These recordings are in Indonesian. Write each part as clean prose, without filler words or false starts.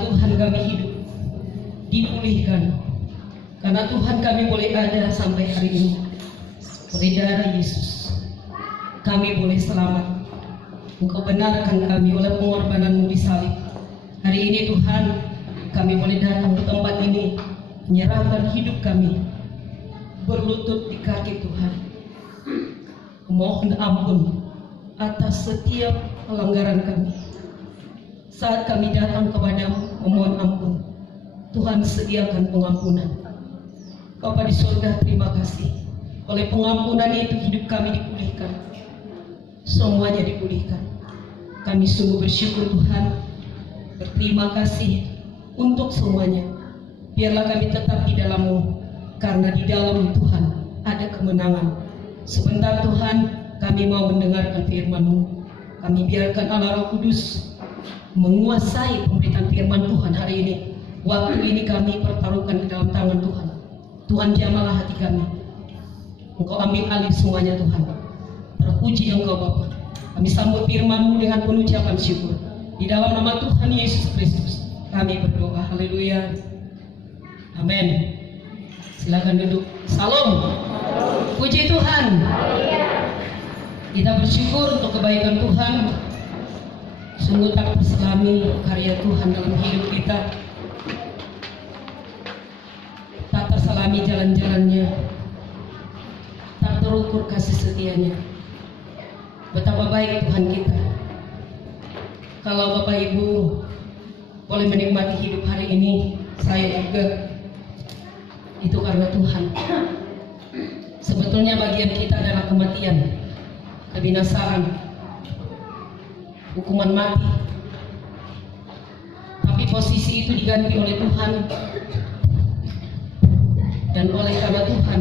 karena Tuhan kami hidup, dipulihkan. Karena Tuhan kami boleh ada sampai hari ini. Oleh darah Yesus, kami boleh selamat. Engkau benarkan kami oleh pengorbanan-Mu di salib. Hari ini Tuhan, kami boleh datang ke tempat ini, menyerahkan hidup kami, berlutut di kaki Tuhan. Mohon ampun atas setiap pelanggaran kami. Saat kami datang kepadamu memohon ampun, Tuhan sediakan pengampunan. Bapa di surga, terima kasih. Oleh pengampunan itu hidup kami dipulihkan. Semuanya dipulihkan. Kami sungguh bersyukur Tuhan. Berterima kasih untuk semuanya. Biarlah kami tetap di dalam-Mu, karena di dalam Tuhan ada kemenangan. Sebentar Tuhan, kami mau mendengarkan firman-Mu. Kami biarkan Allah Roh Kudus menguasai pemberitaan firman Tuhan hari ini. Waktu ini kami pertaruhkan ke dalam tangan Tuhan. Tuhan jamahlah hati kami. Engkau ambil alih semuanya Tuhan. Terpuji Engkau Bapa. Kami sambut firman-Mu dengan penuh ucapan syukur. Di dalam nama Tuhan Yesus Kristus kami berdoa. Haleluya. Amin. Silakan duduk. Salam. Puji Tuhan. Kita bersyukur untuk kebaikan Tuhan. Sungguh tak terselami karya Tuhan dalam hidup kita. Tak terselami jalan-jalannya. Tak terukur kasih setianya. Betapa baik Tuhan kita. Kalau Bapak Ibu boleh menikmati hidup hari ini, saya juga, itu karena Tuhan. Sebetulnya bagian kita adalah kematian, kebinasaan, hukuman mati. Tapi posisi itu diganti oleh Tuhan. Dan oleh karena Tuhan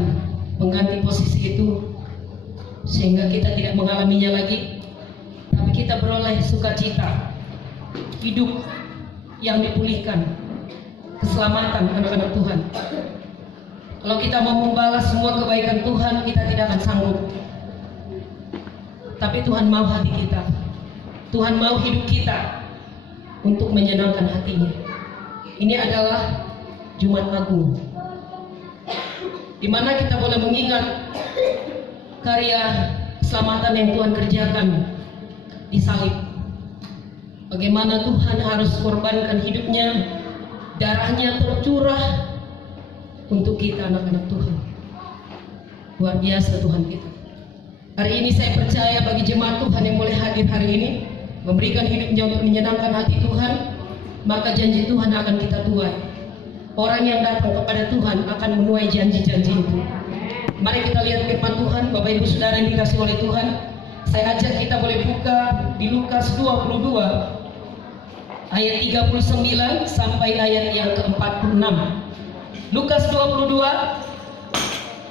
mengganti posisi itu, sehingga kita tidak mengalaminya lagi, tapi kita beroleh sukacita, hidup yang dipulihkan, keselamatan anak-anak Tuhan. Kalau kita mau membalas semua kebaikan Tuhan, kita tidak akan sanggup. Tapi Tuhan mau hati kita, Tuhan mau hidup kita untuk menyenangkan hatinya. Ini adalah Jumat Agung, di mana kita boleh mengingat karya keselamatan yang Tuhan kerjakan di salib. Bagaimana Tuhan harus korbankan hidupnya, darahnya tercurah untuk kita anak-anak Tuhan. Luar biasa Tuhan kita. Hari ini saya percaya bagi jemaat Tuhan yang boleh hadir hari ini, memberikan hidupnya untuk menyenangkan hati Tuhan, maka janji Tuhan akan kita tuai. Orang yang datang kepada Tuhan akan menuai janji-janji itu. Mari kita lihat firman Tuhan, Bapak Ibu Saudara yang dikasihi oleh Tuhan. Saya ajak kita boleh buka di Lukas 22 ayat 39 sampai ayat yang ke-46. Lukas 22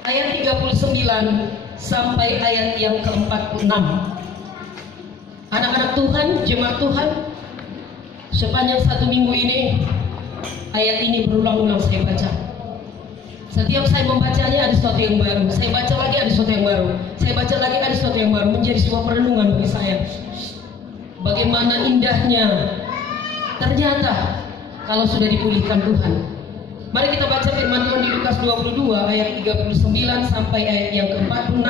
ayat 39 sampai ayat yang ke-46. Anak-anak Tuhan, jemaat Tuhan, sepanjang satu minggu ini ayat ini berulang-ulang saya baca. Setiap saya membacanya ada sesuatu yang baru. Saya baca lagi ada sesuatu yang baru. Saya baca lagi ada sesuatu yang baru. Menjadi sebuah perenungan bagi saya. Bagaimana indahnya ternyata kalau sudah dipulihkan Tuhan. Mari kita baca firman Tuhan di Lukas 22 ayat 39 sampai ayat yang ke-46.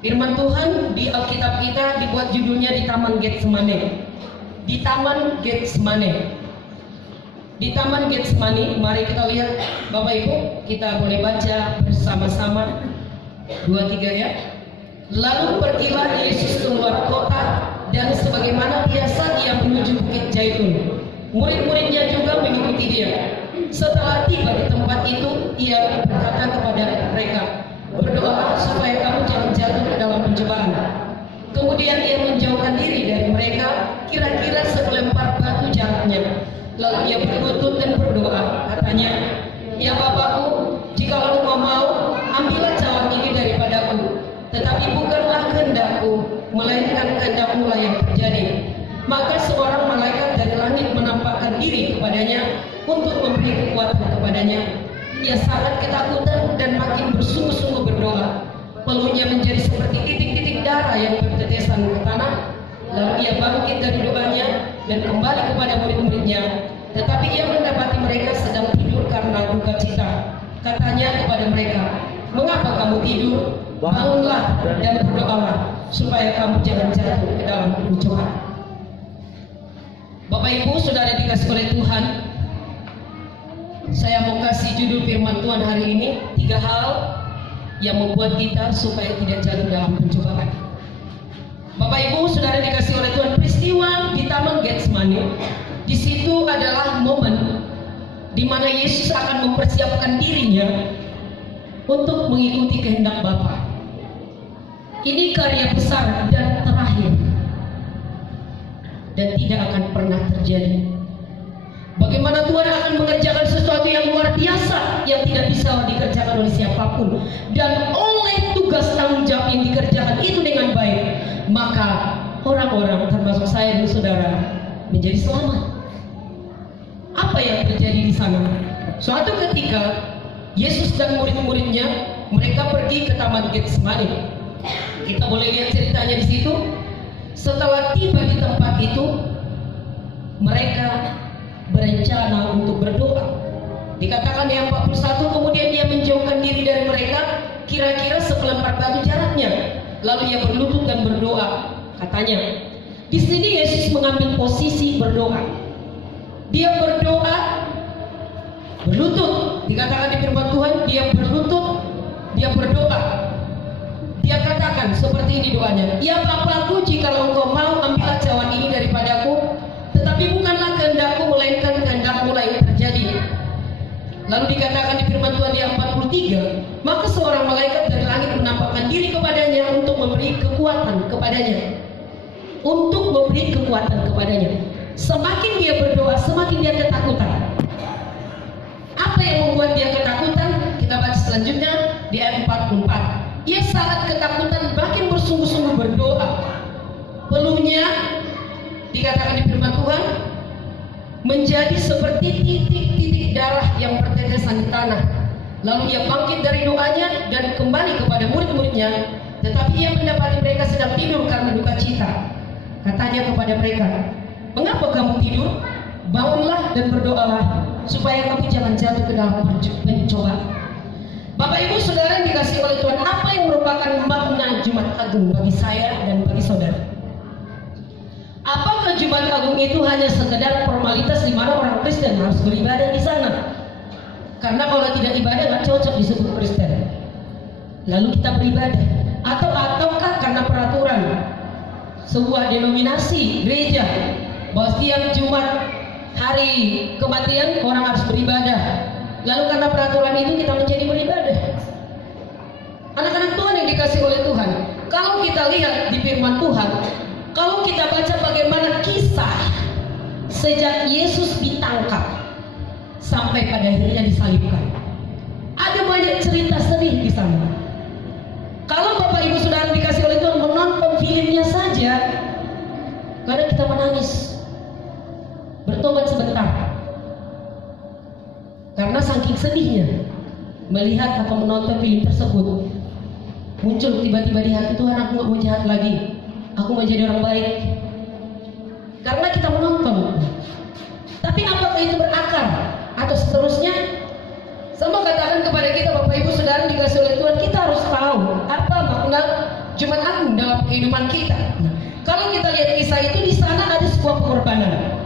Firman Tuhan di Alkitab kita dibuat judulnya di Taman Getsemane. Di Taman Getsemane. Di Taman Getsemani, mari kita lihat Bapak Ibu, kita boleh baca bersama-sama 2-3 ya. Lalu pergilah Yesus keluar kota, dan sebagaimana biasa dia menuju Bukit Zaitun. Murid-muridnya juga mengikuti dia. Setelah tiba di tempat itu, ia berkata kepada mereka, berdoalah supaya kamu jangan jatuh ke dalam pencobaan. Kemudian ia menjauhkan diri dari mereka, kira-kira selempar batu jaraknya. Lalu ia berlutut dan berdoa, katanya, ya Bapakku, jika engkau mau, ambillah cawan ini daripadaku. Tetapi bukanlah kehendakku, melainkan kehendak-Mu lah yang terjadi. Maka seorang malaikat dari langit menampakkan diri kepadanya untuk memberi kekuatan kepadanya. Ia sangat ketakutan dan makin bersungguh-sungguh berdoa. Peluhnya menjadi seperti titik-titik darah yang bertetesan ke tanah. Lalu ia bangkit dari doanya dan kembali kepada murid-muridnya. Katanya kepada mereka, mengapa kamu tidur? Bangunlah dan berdoalah supaya kamu jangan jatuh ke dalam pencobaan. Bapak Ibu Saudara dikasih oleh Tuhan, saya mau kasih judul firman Tuhan hari ini, 3 hal yang membuat kita supaya tidak jatuh dalam pencobaan. Bapak Ibu Saudara dikasih oleh Tuhan, peristiwa di Taman Getsemani, di situ adalah momen di mana Yesus akan mempersiapkan dirinya untuk mengikuti kehendak Bapa. Ini karya besar dan terakhir, dan tidak akan pernah terjadi. Bagaimana Tuhan akan mengerjakan sesuatu yang luar biasa yang tidak bisa dikerjakan oleh siapapun, dan oleh tugas tanggung jawab yang dikerjakan itu dengan baik, maka orang-orang termasuk saya dan saudara menjadi selamat. Apa yang terjadi di sana? Suatu ketika Yesus dan murid-muridnya mereka pergi ke Taman Getsemani. Kita boleh lihat ceritanya di situ. Setelah tiba di tempat itu, mereka berencana untuk berdoa. Dikatakan yang 41, kemudian dia menjauhkan diri dari mereka, kira-kira sekelempar batu jaraknya. Lalu ia berlutut dan berdoa. Katanya, di sini Yesus mengambil posisi berdoa. Dia berdoa berlutut. Dikatakan di firman Tuhan, dia berlutut, dia berdoa. Dia katakan seperti ini doanya, ya Bapa-Ku, jikalau Engkau mau, ambillah cawan ini daripadaku, tetapi bukanlah kehendakku melainkan kehendak-Mu yang terjadi. Lalu dikatakan di firman Tuhan yang 43, maka seorang malaikat dari langit menampakkan diri kepadanya untuk memberi kekuatan kepadanya. Untuk memberi kekuatan kepadanya. Semakin dia berdoa, semakin dia ketakutan. Apa yang membuat dia ketakutan? Kita baca selanjutnya di ayat 44. Ia sangat ketakutan, makin bersungguh-sungguh berdoa. Peluhnya, dikatakan di firman Tuhan, menjadi seperti titik-titik darah yang bertetesan di tanah. Lalu ia bangkit dari doanya dan kembali kepada murid-muridnya. Tetapi ia mendapati mereka sedang tidur karena duka cita. Katanya kepada mereka, mengapa kamu tidur? Bangunlah dan berdoalah supaya kamu jangan jatuh ke dalam pencobaan. Bapak Ibu Saudara yang dikasih oleh Tuhan, apa yang merupakan makna Jumat Agung bagi saya dan bagi saudara? Apakah Jumat Agung itu hanya sekedar formalitas di mana orang Kristen harus beribadah di sana? Karena kalau tidak ibadah nggak cocok disebut Kristen. Lalu kita beribadah, ataukah karena peraturan sebuah denominasi gereja bahwa setiap Jumat hari kematian orang harus beribadah? Lalu karena peraturan itu kita menjadi beribadah. Anak-anak Tuhan yang dikasih oleh Tuhan, kalau kita lihat di firman Tuhan, kalau kita baca bagaimana kisah sejak Yesus ditangkap sampai pada akhirnya disalibkan, ada banyak cerita sedih di sana. Kalau Bapak Ibu Saudara dikasih oleh Tuhan menonton filmnya saja, kadang kita menangis, bertobat sebentar. Karena saking sedihnya melihat atau menonton film tersebut, muncul tiba-tiba di hati, Tuhan, aku gak mau jahat lagi, aku mau jadi orang baik. Karena kita menonton. Tapi apakah itu berakar atau seterusnya? Sama katakan kepada kita Bapak Ibu Saudara dikasih oleh Tuhan, kita harus tahu apa makna Jumat Agung dalam kehidupan kita. Kalau kita lihat kisah itu, di sana ada sebuah pengorbanan.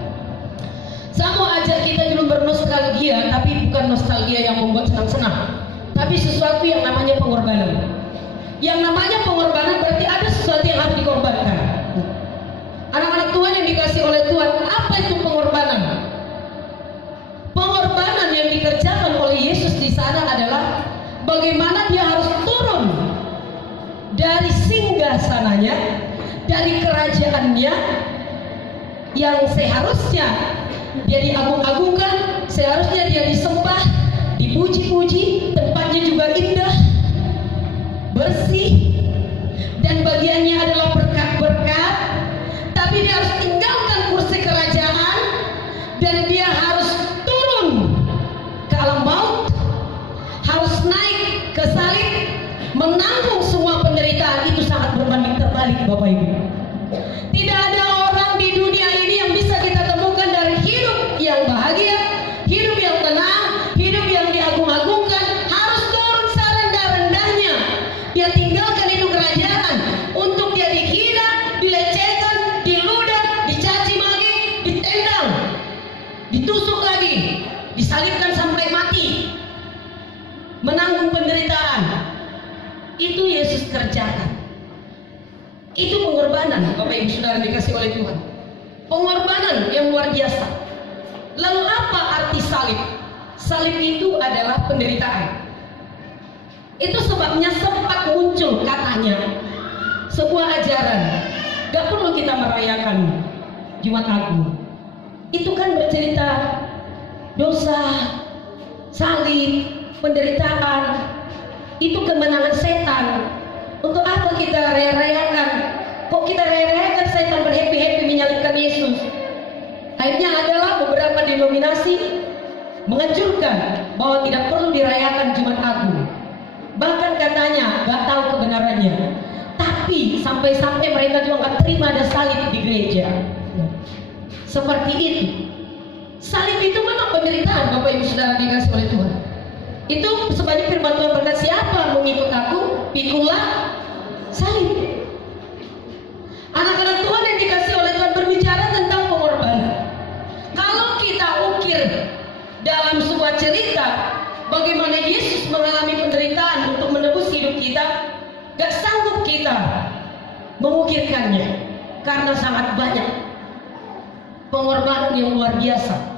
Saya mau ajak kita dulu bernostalgia, tapi bukan nostalgia yang membuat senang-senang, tapi sesuatu yang namanya pengorbanan. Yang namanya pengorbanan berarti ada sesuatu yang harus dikorbankan. Anak-anak Tuhan yang dikasih oleh Tuhan, apa itu pengorbanan? Pengorbanan yang dikerjakan oleh Yesus di sana adalah bagaimana dia harus turun dari singgasananya, dari kerajaannya yang seharusnya dia diagung-agungkan, seharusnya dia disembah, dipuji-puji, tempatnya juga indah, bersih, dan bagiannya adalah berkat-berkat. Tapi dia harus tinggalkan kursi kerajaan dan dia harus turun ke alam maut, harus naik ke salib, menanggung semua penderitaan. Itu sangat berbanding terbalik, Bapak Ibu. Tidak ada orang di dunia ini yang bisa kita temukan dari hidup yang bahagia, hidup yang tenang, hidup yang diagung-agungkan, disalibkan sampai mati, menanggung penderitaan. Itu Yesus kerjakan. Itu pengorbanan, Bapak Ibu Saudara dikasih oleh Tuhan. Pengorbanan yang luar biasa. Lalu apa arti salib? Salib itu adalah penderitaan. Itu sebabnya sempat muncul katanya sebuah ajaran, gak perlu kita merayakan Jumat Agung. Itu kan bercerita dosa, salib, penderitaan. Itu kemenangan setan. Untuk apa kita rayakan? Kok kita rayakan setan berhappy-happy menyalibkan Yesus? Akhirnya adalah beberapa denominasi menganjurkan bahwa tidak perlu dirayakan Jumat Agung. Bahkan katanya gak tahu kebenarannya. Tapi sampai-sampai mereka juga gak terima ada salib di gereja. Seperti itu. Salib itu memang penderitaan, Bapak Ibu Saudara dikasih oleh Tuhan. Itu sebanyak firman Tuhan berkata, siapa mengikut aku, pikulah salib. Anak-anak Tuhan yang dikasih oleh Tuhan berbicara tentang pengorbanan. Kalau kita ukir dalam sebuah cerita bagaimana Yesus mengalami penderitaan untuk menebus hidup kita, gak sanggup kita mengukirkannya karena sangat banyak pengorbanan yang luar biasa.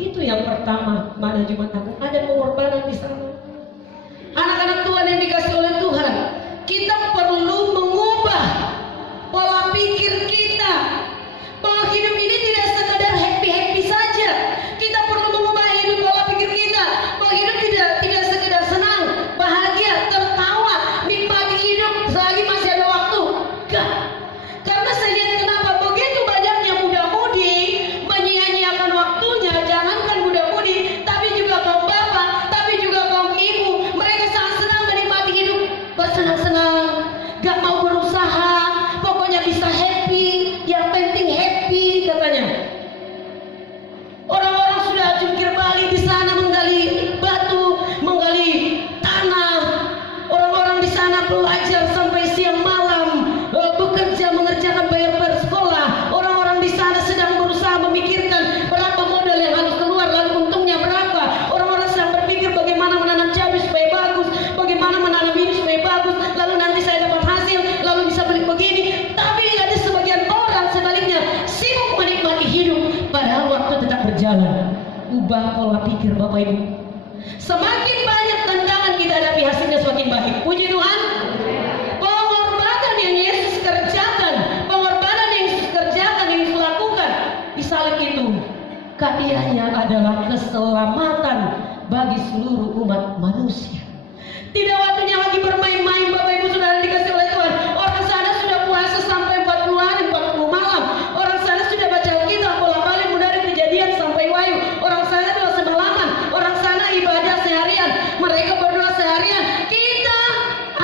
Itu yang pertama, mana Jumat Agung ada pengorbanan di sana. Anak-anak Tuhan yang dikasih oleh Tuhan, kita perlu mengubah pola pikir kita bahwa hidup ini tidak sekadar happy-happy saja. Kita perlu mengubah hidup pola pikir kita bahwa hidup tidak sekedar senang, bahagia, tertawa, nikmati hidup selagi masih ada waktu. Enggak. Karena saya lihat kenapa begitu banyaknya muda-mudi menyia-nyiakan waktunya. Jangankan muda-mudi, tapi juga kaum bapak, tapi juga kaum ibu. Mereka sangat senang menikmati hidup, bersenang-senang, gak mau berusaha, pokoknya bisa happy, yang penting happy katanya. Orang-orang sudah jungkir balik di sana menggali batu, menggali tanah. Orang-orang di sana belajar sampai siang malam, bekerja mengerjakan bayar sekolah. Orang-orang di sana sedang berusaha memikirkan berapa modal yang harus keluar, lalu untungnya berapa. Orang-orang sedang berpikir bagaimana menanam cabai supaya bagus, bagaimana menanam ini supaya bagus, lalu nanti saya dapat hasil, lalu bisa beli begini. Tapi ada sebagian orang sebaliknya sibuk menikmati hidup, padahal waktu tetap berjalan. Ubah pola pikir, Bapak Ibu. Semakin banyak tantangan kita hadapi, hasilnya semakin baik. Puji Tuhan. Pengorbanan yang Yesus kerjakan, pengorbanan yang Yesus kerjakan, yang Yesus lakukan di salib itu, karyanya adalah keselamatan bagi seluruh umat manusia. Tidak waktunya lagi bermain-main, Bapak Ibu Saudara dikasih oleh Tuhan. Orang sana sudah puasa sampai 40 hari, 40 malam. Orang sana sudah baca Alkitab bolak-balik dari Kejadian sampai Wahyu. Orang sana doa semalaman. Orang sana ibadah seharian. Mereka berdoa seharian. Kita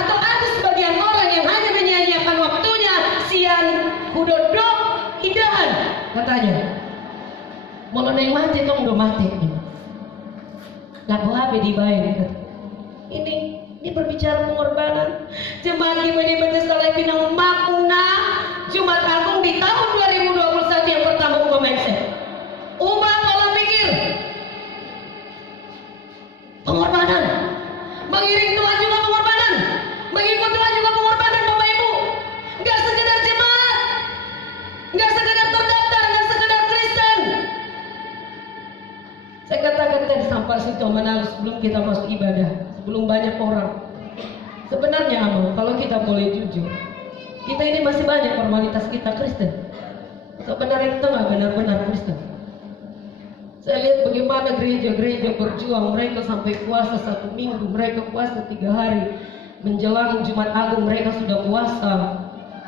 atau ada sebagian orang yang hanya menyia-nyiakan waktunya, siang kudodok hidahan katanya. Mau yang mati tong udah mati. Lagu apa dibayar? Ini berbicara pengorbanan. Jemaat Ibadah Baptis Saleh Pinang makna Jumat Agung di tahun 2021 yang pertama ubah mindset, ubah pola pikir. Pengorbanan, mengiring Tuhan juga pengorbanan, mengikut Tuhan juga pengorbanan, Bapak Ibu. Gak sekedar jemaat, gak sekedar terdaftar, gak sekedar Kristen. Saya katakan tadi sampai situ Manado sebelum kita masuk ibadah, sebelum banyak orang. Sebenarnya amal, kalau kita boleh jujur, kita ini masih banyak formalitas kita Kristen. Sebenarnya kita nggak benar-benar Kristen. Saya lihat bagaimana gereja-gereja berjuang, mereka sampai puasa 1 minggu, mereka puasa 3 hari, menjelang Jumat Agung mereka sudah puasa.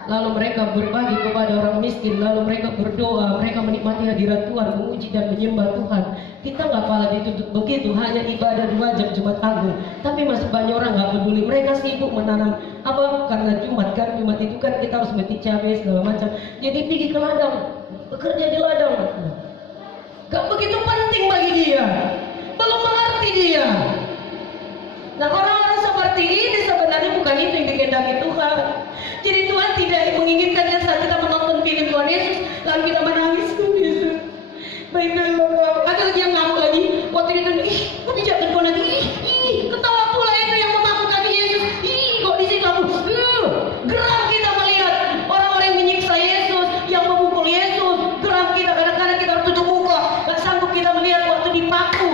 Lalu mereka berbagi kepada orang miskin, lalu mereka berdoa, mereka menikmati hadirat Tuhan, memuji dan menyembah Tuhan. Kita nggak pala dituntut begitu, hanya ibadah 2 jam Jumat Agung. Tapi masih banyak orang nggak peduli, mereka sibuk menanam apa? Karena Jumat kan, Jumat itu kan kita harus metik cabai segala macam. Jadi pergi ke ladang, bekerja di ladang. Gak begitu penting bagi dia, belum mengerti dia. Nah, orang-orang seperti ini sebenarnya bukan itu yang dikehendaki Tuhan. Jadi Tuhan tidak menginginkan saat kita menonton film Tuhan Yesus lalu kita menangis, Tuhan Yesus baiklah. Ada lagi yang ngamuk lagi, dipaku.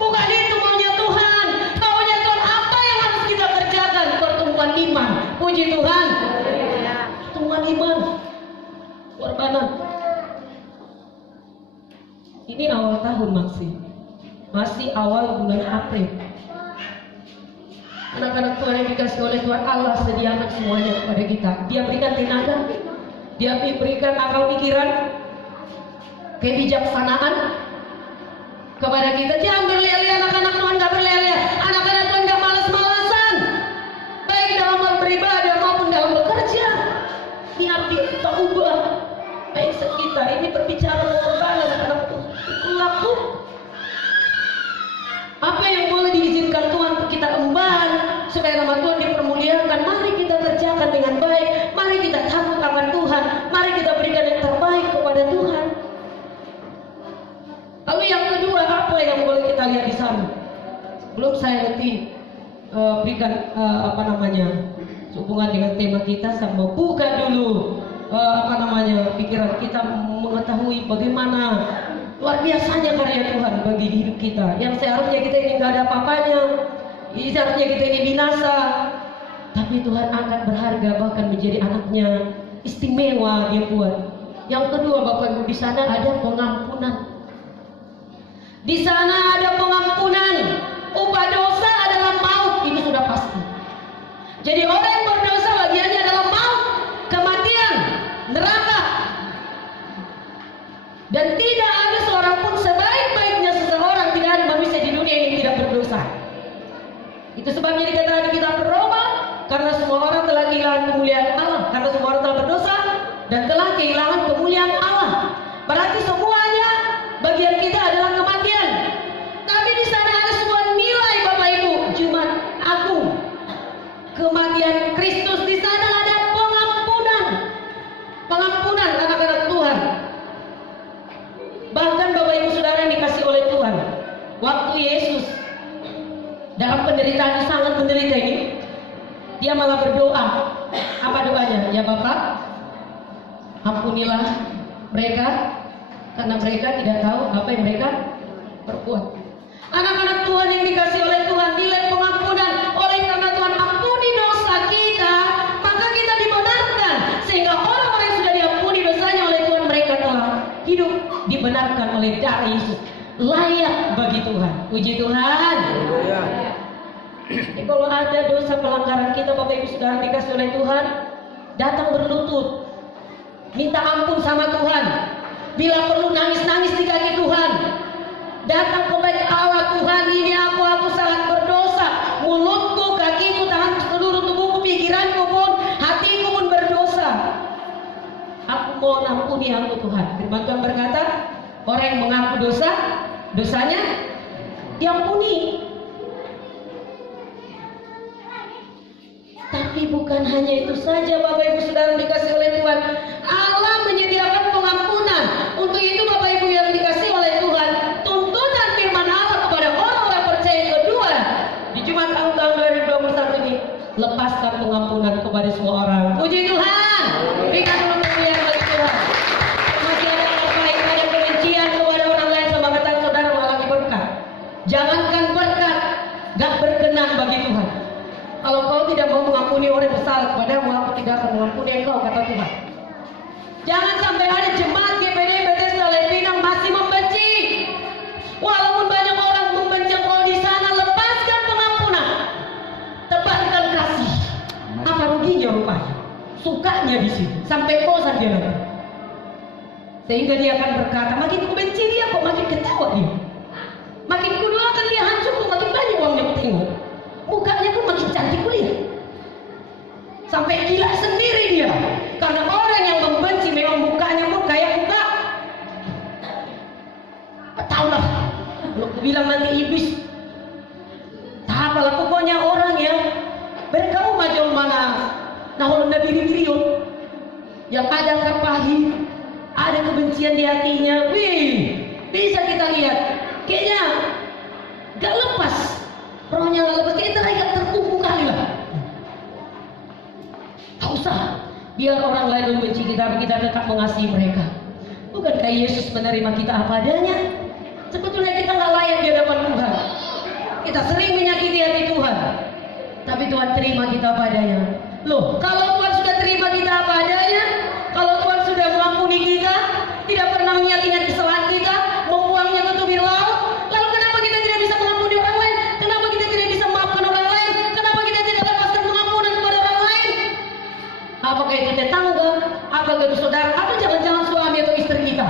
Bukan itu maunya Tuhan. Maunya Tuhan apa yang harus kita kerjakan? Pertumbuhan iman. Puji Tuhan. Pertumbuhan iman. Korbanan. Ini awal tahun masih awal bulan April. Anak-anak Tuhan yang dikasih oleh Tuhan, Allah sediakan semuanya kepada kita. Dia berikan tenaga, Dia berikan akal pikiran, kebijaksanaan kepada kita. Jangan berlele, anak-anak Tuhan, gak berlele. Anak-anak Tuhan gak malas-malasan, baik dalam hal beribadah maupun dalam bekerja. Biar kita ubah mindset kita. Ini berbicara pengorbanan, anak-anak Tuhan. Laku apa yang boleh diizinkan Tuhan untuk kita emban supaya nama Tuhan dipermuliakan. Mari kita kerjakan dengan baik. Mari kita takut akan Tuhan. Mari kita berikan yang terbaik kepada Tuhan. Lalu yang kedua, apa yang boleh kita lihat di sana? Sebelum saya nanti berikan hubungan dengan tema kita, saya mau buka dulu pikiran kita mengetahui bagaimana luar biasanya karya Tuhan bagi hidup kita. Yang seharusnya kita ini nggak ada apa-apanya, seharusnya kita ini binasa, tapi Tuhan angkat berharga, bahkan menjadi anaknya istimewa Dia buat. Yang kedua, Bapak Ibu, di sana ada pengampunan. Di sana ada pengampunan. Upah dosa adalah maut, itu sudah pasti. Jadi orang yang berdosa bagiannya adalah maut, kematian, neraka. Dan tidak ada seorang pun, sebaik-baiknya seseorang, tidak ada manusia di dunia ini yang tidak berdosa. Itu sebabnya dikatakan di kitab Roma, karena semua orang telah kehilangan kemuliaan Allah. Karena semua orang telah berdosa dan telah kehilangan kemuliaan Allah. Berarti semuanya bagian kita adalah kematian. Tapi di sana ada sebuah nilai, Bapak Ibu, Jumat Agung. Kematian Kristus, di sana ada pengampunan. Pengampunan anak-anak Tuhan. Bahkan Bapak Ibu Saudara yang dikasih oleh Tuhan, waktu Yesus dalam penderitaan yang sangat menderita ini, Dia malah berdoa. Apa doanya? Ya Bapa, ampunilah mereka, karena mereka tidak tahu apa yang mereka perbuat. Anak-anak Tuhan yang dikasih oleh Tuhan, nilai pengampunan. Oleh karena Tuhan ampuni dosa kita, maka kita dibenarkan. Sehingga orang-orang yang sudah diampuni dosanya oleh Tuhan, mereka telah hidup dibenarkan oleh darah Yesus. Layak bagi Tuhan. Puji Tuhan. Jadi kalau ada dosa pelanggaran kita, Bapak Ibu Saudara dikasih oleh Tuhan, datang berlutut, minta ampun sama Tuhan. Bila perlu nangis-nangis di kaki Tuhan, datang kepada Allah. Tuhan, ini aku sangat berdosa. Mulutku, kakiku, tangan, seluruh tubuhku, pikiranku pun, hatiku pun berdosa. Aku mohon ampuni aku Tuhan. Firman Tuhan berkata, orang yang mengaku dosa, dosanya diampuni. Tapi bukan hanya itu saja, Bapak Ibu Saudara dikasih oleh Tuhan, Allah menyediakan pengampunan. Untuk itu Bapak Ibu yang dikasih oleh Tuhan, tuntunan firman Allah kepada orang-orang percaya kedua di Jumat Agung tahun 2021 ini, lepaskan pengampunan kepada semua orang. Puji Tuhan. Berikan dulu kemuliaan bagi Tuhan. Masih ada baik, ada kebencian kepada orang lain, sama kata saudara mengalami berkat. Jangankan berkat, gak berkenan bagi Tuhan. Kalau kau tidak mau mengampuni orang bersalah kepadamu, aku tidak akan mengampuni engkau, kata Tuhan. Jangan sampai ada jemaat GPD Bethesda Pinang masih membenci. Walaupun banyak orang membenci kau di sana, lepaskan pengampunan, tebarkan kasih. Apa ruginya rupanya? Sukanya di sini, sampai bosan dia nanti. Sehingga dia akan berkata, makin ku benci dia kok makin ketawa dia. Makin ku doakan dia hancur kok makin banyak uangnya ku tengok. Mukanya pun makin cantik kulihat. Sampai gila sendiri dia. Karena orang yang membenci memang mukanya pun kayak muka. Tahulah, kalau aku bilang nanti iblis. Tak apalah, pokoknya orang yang berkaum macam mana. Nah, kalau Nabi Birion yang ada kepahi, ada kebencian di hatinya. Wih, bisa kita lihat. Kayaknya gak lepas. Rohnya gak lepas, kita agak terkuku kali lah. Tak usah, biar orang lain membenci kita, tapi kita tetap mengasihi mereka. Bukankah Yesus menerima kita apa adanya? Sebetulnya sebetulnya kita nggak layak di hadapan Tuhan. Kita sering menyakiti hati Tuhan, tapi Tuhan terima kita apa adanya. Loh, kalau Tuhan sudah terima kita apa adanya, kalau Tuhan sudah mengampuni kita, tidak pernah mengingat-ingat kesalahan kita, membuangnya ke tubir laut, lalu kenapa kita tidak bisa mengampuni orang lain? Kenapa kita tidak bisa memaafkan orang lain? Kenapa kita tidak lepaskan pengampunan kepada orang lain? Apakah itu tetangga? Apakah itu saudara? Atau jangan-jangan suami atau istri kita?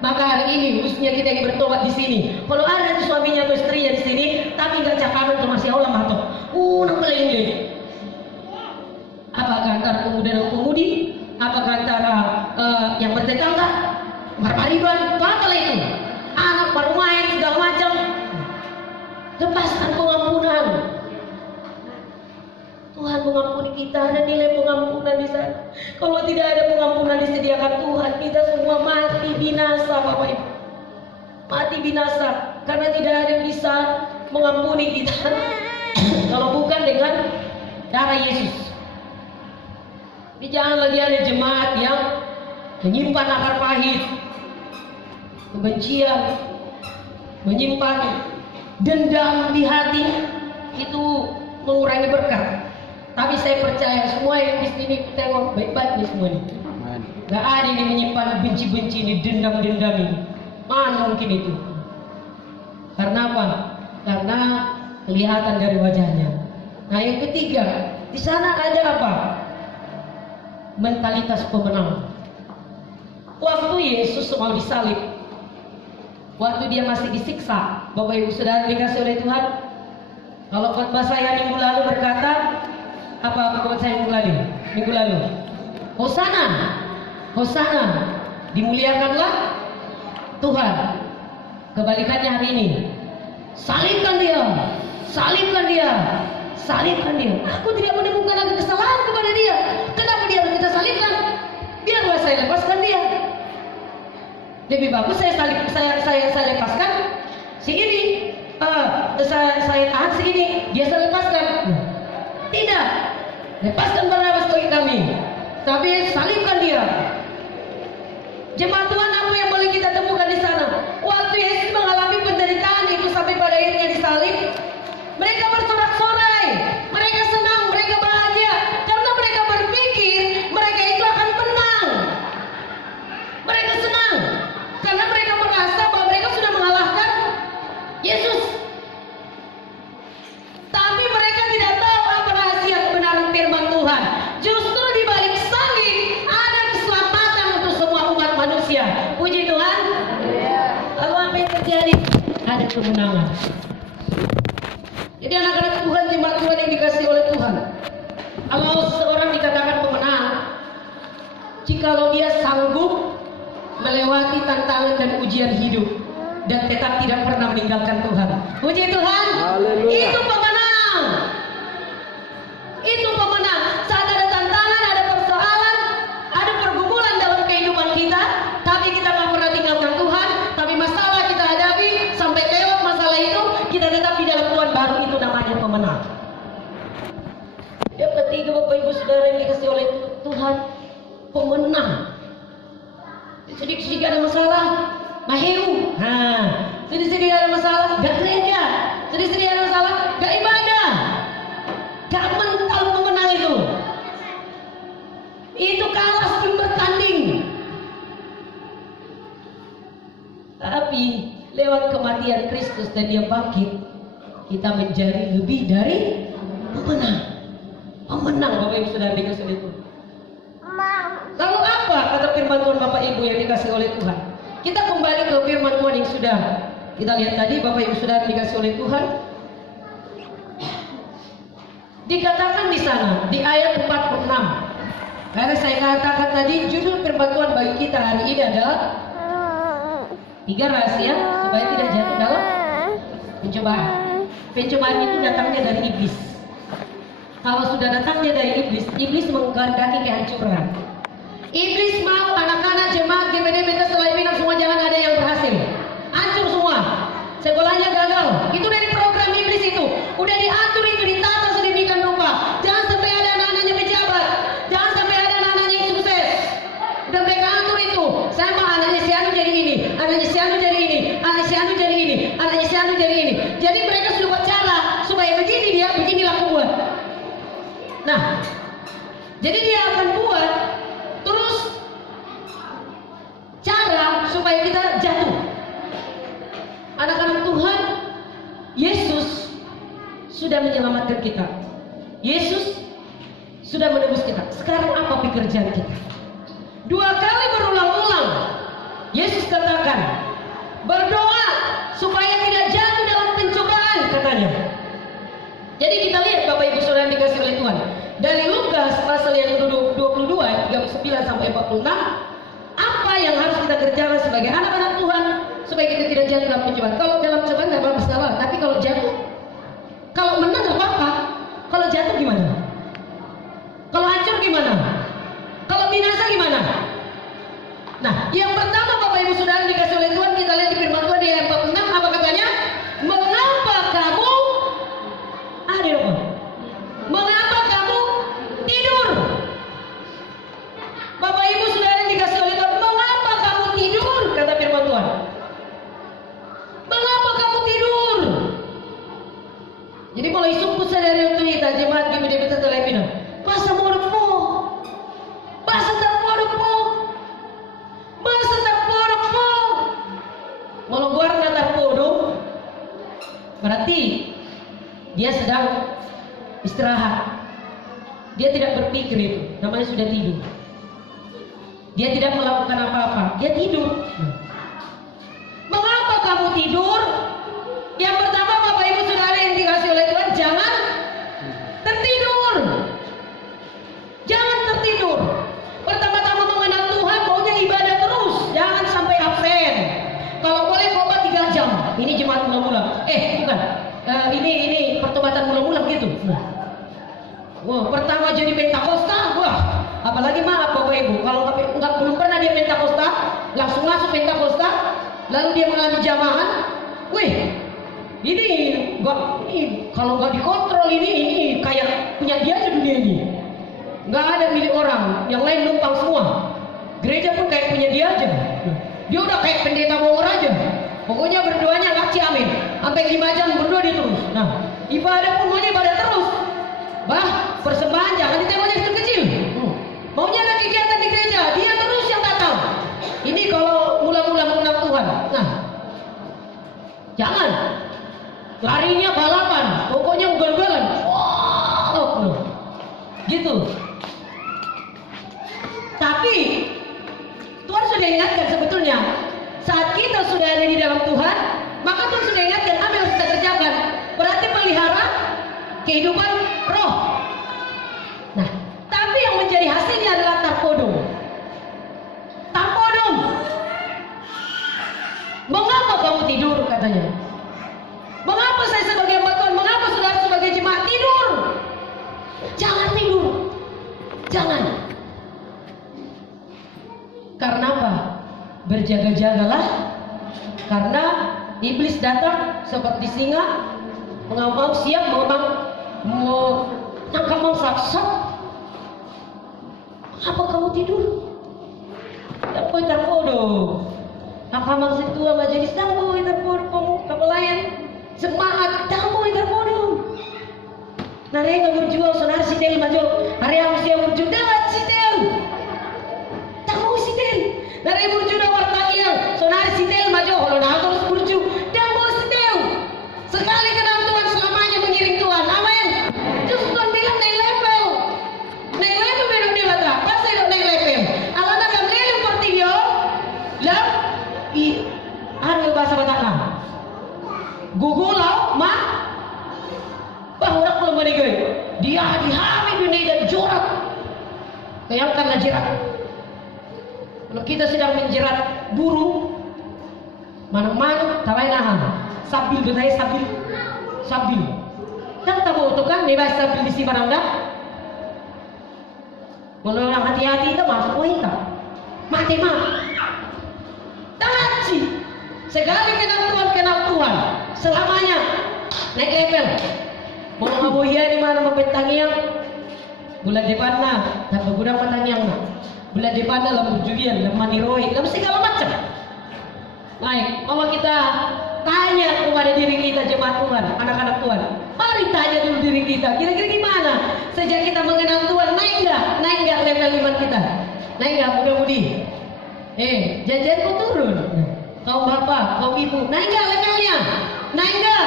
Maka hari ini khususnya kita yang bertobat di sini. Kalau ada tuh suaminya atau istrinya di sini, tapi nggak cakapan tuh masih Allah matok. Nang meleng. Apakah antara pemuda dan pemudi? Apakah antara yang bertetangga? Marpariban? Apalah itu? Anak baru main segala macam. Lepaskan pengampunan. Tuhan mengampuni kita, ada nilai pengampunan di sana. Kalau tidak ada pengampunan disediakan Tuhan, kita semua mati binasa, Bapak Ibu. Mati binasa, karena tidak ada yang bisa mengampuni kita kalau bukan dengan darah Yesus. Jadi jangan lagi ada jemaat yang menyimpan akar pahit, kebencian, menyimpan dendam di hati, itu mengurangi berkat. Tapi saya percaya semua yang di sini tengok baik-baik nih semua ini. Gak ada yang menyimpan benci-benci ini, dendam-dendam ini. Mana mungkin itu? Karena apa? Karena kelihatan dari wajahnya. Nah yang ketiga, di sana ada apa? Mentalitas pemenang. Waktu Yesus mau disalib, waktu dia masih disiksa, Bapak Ibu Saudara dikasih oleh Tuhan. Kalau khotbah saya minggu lalu berkata, apa khotbah saya minggu lalu? Hosana, Hosana, dimuliakanlah Tuhan. Kebalikannya hari ini, salibkan dia, salibkan dia, salibkan dia. Aku tidak menemukan lagi kesalahan kepada dia. Kenapa dia harus kita salibkan? Biarlah saya lepaskan dia. Lebih bagus saya lepaskan si ini. Saya tahan si ini, dia saya lepaskan. Tidak, lepaskan Barnabas bagi kami, tapi salibkan dia. Jemaat Tuhan, apa yang boleh kita temukan di sana? Waktu Yesus mengalami penderitaan itu sampai pada akhirnya disalib, mereka bersorak-sorai, mereka senang, mereka bahagia, karena mereka berpikir mereka itu akan menang. Mereka senang karena mereka merasa bahwa mereka sudah mengalahkan Yesus. Tapi mereka tidak tahu apa rahasia kebenaran firman Tuhan. Justru di balik salib ada keselamatan untuk semua umat manusia. Puji Tuhan. Lalu apa yang terjadi? Ada kemenangan. Jadi anak-anak Tuhan, jemaat Tuhan yang dikasih oleh Tuhan, kalau seseorang dikatakan pemenang, jikalau dia sanggup melewati tantangan dan ujian hidup dan tetap tidak pernah meninggalkan Tuhan. Puji Tuhan. Haleluya. Itu pemenang. Itu pemenang. Saat ada tantangan, ada persoalan, ada pergumulan dalam kehidupan kita, tapi kita tak pernah tinggalkan Tuhan, tapi masalah kita hadapi sampai lewat masalah itu, kita tetap di dalam Tuhan, baru itu namanya pemenang. Yang ketiga, Bapak Ibu Saudara yang dikasih oleh Tuhan, pemenang. Sedikit-sedikit ada masalah, maheu. Sedikit-sedikit ada masalah, gak gereja. Sedikit-sedikit ada masalah, gak ibadah. Gak mental pemenang itu. Itu kalah sebelum bertanding. Tapi lewat kematian Kristus dan dia bangkit, kita menjadi lebih dari pemenang. Pemenang, Bapak Ibu Saudara dikasih oleh Tuhan. Lalu apa kata firman Tuhan Bapak Ibu yang dikasih oleh Tuhan? Kita kembali ke firman Tuhan yang sudah kita lihat tadi, Bapak Ibu Saudara dikasih oleh Tuhan. Dikatakan di sana di ayat 46. Karena saya katakan tadi judul firman Tuhan bagi kita hari ini adalah 3 rahasia supaya tidak jatuh dalam pencobaan. Pencobaan itu datangnya dari iblis. Kalau sudah datangnya dari iblis, iblis menghendaki kehancuran. Iblis mau anak-anak jemaat GPD setelah Pinang semua jangan ada yang berhasil. Hancur semua. Sekolahnya gagal. Itu dari program iblis itu. Udah diatur itu, ditata sedemikian rupa. Jangan sampai ada anak-anaknya pejabat. Jangan sampai ada anak-anaknya yang sukses. Udah mereka atur itu. Saya mau anaknya si Anu jadi ini, anaknya si Anu jadi ini, anaknya si Anu jadi ini. anu, jadi ini. Jadi mereka sudah buat cara supaya begini dia, beginilah aku buat. Nah, jadi dia akan buat terus cara supaya kita jatuh. Anak-anak Tuhan, Yesus sudah menyelamatkan kita. Yesus sudah menebus kita. Sekarang apa pekerjaan kita? 2 kali berulang-ulang Yesus katakan, berdoa supaya tidak jatuh dalam pencobaan, katanya. Jadi kita lihat Bapak Ibu Saudara dikasih oleh Tuhan. Dari Lukas pasal yang 22, 39 sampai 46, apa yang harus kita kerjakan sebagai anak-anak Tuhan supaya kita tidak jatuh dalam pencobaan. Kalau dalam cobaan nggak apa-apa salah, tapi kalau jatuh, kalau menang nggak apa-apa. Kalau jatuh gimana? Kalau hancur gimana? Kalau binasa gimana? Nah, yang pertama Bapak Ibu Saudara dikasih oleh Tuhan, kita lihat di firman Tuhan di ayat 46, apa katanya? Mengapa kamu mengapa kamu tidur? Bapak Ibu Saudara dikasih oleh Tuhan, mengapa kamu tidur? Kata firman Tuhan. Mengapa kamu tidur? Jadi mulai sumpah dari waktu kita jemaat di media setelah pindah. Masa modokmu, masa tak modokmu, masa tak modokmu. Kalau gua tak bodoh, berarti dia sedang istirahat. Dia tidak berpikir itu, namanya sudah tidur. Dia tidak melakukan apa-apa, dia tidur. Mengapa kamu tidur? Yang pertama Bapak Ibu Saudara yang dikasih oleh Tuhan, jangan tertidur. Jangan tertidur. Pertama-tama mengenal Tuhan, maunya ibadah terus, jangan sampai absen. Kalau boleh khotbah 3 jam. Ini jemaat mula-mula. Bukan. Ini pertobatan mula-mula begitu. Wah, pertama jadi Pentakosta, wah, apalagi maaf Bapak Ibu, kalau belum pernah dia Pentakosta, langsung masuk Pentakosta, lalu dia mengambil jamahan, ini kalau nggak dikontrol ini kayak punya dia aja dunia ini, nggak ada milik orang, yang lain numpang semua. Gereja pun kayak punya dia aja, dia udah kayak pendeta Bogor aja, pokoknya berdoanya nggak ciamin, sampai 5 jam berdoa dia terus. Nah, ibadah pun maunya ibadah terus. Persembahan jangan ditengoknya kecil-kecil. Maunya ada kegiatan di gereja, dia terus yang datang. Ini kalau mula-mula mengenal Tuhan. Nah, jangan larinya balapan, pokoknya ugal-ugalan. Gitu. Tapi Tuhan sudah ingatkan sebetulnya, saat kita sudah ada di dalam Tuhan, maka Tuhan sudah ingatkan apa yang harus kita kerjakan. Berarti pelihara kehidupan roh. Nah, tapi yang menjadi hasilnya adalah tarpodom. Tarpodom. Mengapa kamu tidur, katanya? Mengapa saya sebagai hamba Tuhan, mengapa saudara sebagai jemaat tidur? Jangan tidur. Jangan. Karena apa? Berjaga-jagalah. Karena iblis datang seperti singa, mengamau siap mau nangkap mangsa. Apa kamu tidur? Tak boleh terbodoh. Apa maksud tua majelis? Tak boleh terbodoh. Kamu kapelayan semangat. Tak boleh terbodoh. Nare nggak berjuang sonar sidel maju. Hari harus dia berjuang dengan sidel. Tak mau sidel. Nare berjuang wartanya. Sonar sidel maju. Kalau nak terus berjuang. Tak mau sidel. Sekali kenal Tuhan selamanya mengiring Tuhan. Amin. Justru Tuhan bilang naik level. Naik level belum dia batra. Pas saya naik level. Alana kam level portigio. Lam. Ada bahasa Batak. Gugulau ma. Bahwa kalau mereka dia dihamil dunia dan jorat. Bayangkanlah jerat. Kalau kita sedang menjerat burung, mana-mana tawai nahan. Sabil betaya sabil. Kan tahu itu kan bebas sabil di simpan anda. Kalau orang hati-hati itu masuk wanita. Mati mah. Tangan sih. Sekali kenal Tuhan, selamanya naik level. Mau ngabuhian di mana mempentangiang? Bulan depan nah, tak berguna pentangiang nah. Bulan depan dalam berjudian, dalam maniroi, dalam segala macam. Baik, kalau kita tanya kepada diri kita jemaat Tuhan, anak-anak Tuhan. Mari tanya dulu diri kita, kira-kira gimana? Sejak kita mengenal Tuhan, naik nggak level iman kita? Naik nggak muda-mudi? Jajan kok turun? Kaum bapak, kaum ibu, naik nggak levelnya? Naik nggak?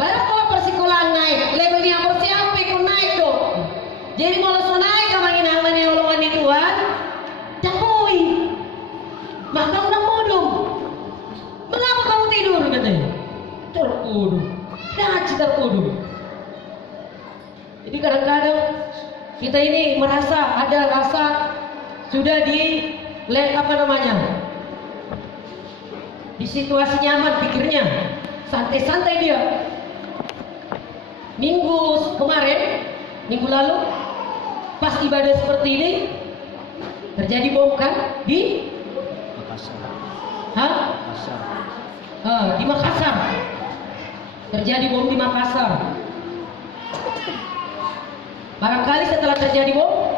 Baru kalau persekolahan naik, levelnya persiapa kok naik dong? Jadi mau langsung naik kamangin aman yang olongan di Tuhan, cakoi. Maka udah modom. Mengapa kamu tidur katanya? Terkudu. Terkudu. Jadi kadang-kadang kita ini merasa ada rasa sudah di di situasi nyaman pikirnya, santai-santai dia. Minggu lalu pas ibadah seperti ini terjadi bom kan di Makassar. Di Makassar terjadi bom di Makassar. Barangkali setelah terjadi bom,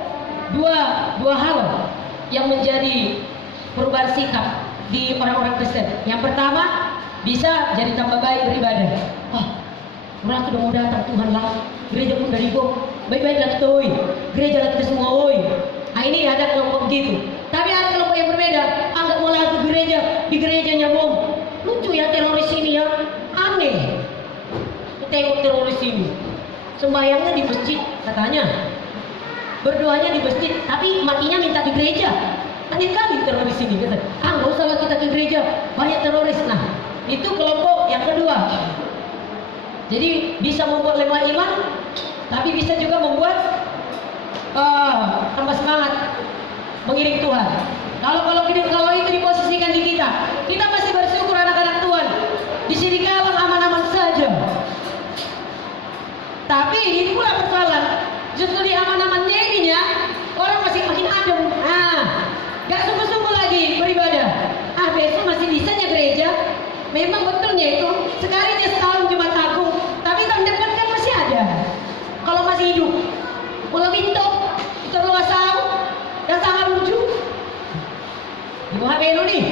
dua hal yang menjadi perubahan sikap di orang-orang Kristen. Yang pertama, bisa jadi tambah baik beribadah. Orang sudah mau datang Tuhan lah, gereja pun dari bom, baik-baik lah gereja lah kita semua ini ada kelompok gitu. Tapi ada kelompok yang berbeda, nggak mau lagi gereja, di gerejanya bom. Lucu ya teroris ini ya, aneh. Tengok teroris ini, sembahyangnya di masjid katanya, berdoanya di masjid, tapi matinya minta di gereja. Aneh kali teroris ini kata. Nggak usah lah kita ke gereja, banyak teroris. Nah, itu kelompok yang kedua. Jadi bisa membuat lemah iman, tapi bisa juga membuat tambah semangat mengiring Tuhan. Kalau itu diposisikan di kita masih bersyukur anak-anak Tuhan. Di sini kalah aman-aman saja. Tapi ini pula persoalan. Justru di aman-amannya ininya orang masih makin adem. Gak sungguh-sungguh lagi beribadah. Besok masih bisanya gereja. Memang betulnya itu sekali dia setahun Jumat Agung, tapi tahun depan kan masih ada. Kalau masih hidup, kalau bintok, itu luas tahu, dan sangat lucu. Di bawah HP nih,